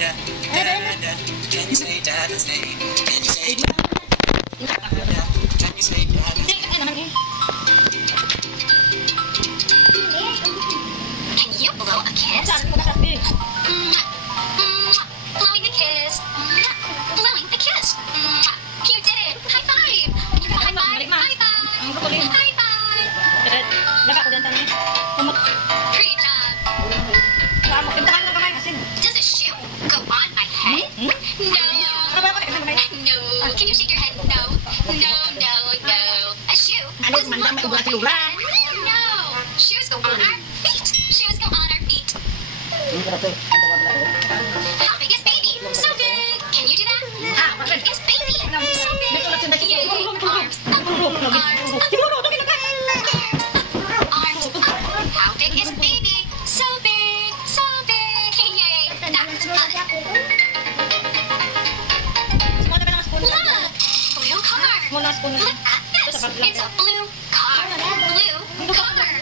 Dad? Dad? Can you say Dad's name? Can you say Dad? Can you say Dad? Can you blow a kiss? Blowing the kiss. Blowing the kiss. You did it. High five. High five. High five. High five. Great job. Does a shoe go on my head? No. No. Can you shake your head? No. No, no, no. A shoe does not go on my head. No. Shoes go on our feet. Shoes go on our feet. How big is baby? So big. Can you do that? How big is baby? So big. Yay. Arms up. Arms up. Arms up. How big is baby? So big. So big. Yay. That's fun. Look. Blue car. Look at this. It's a blue car. Blue car.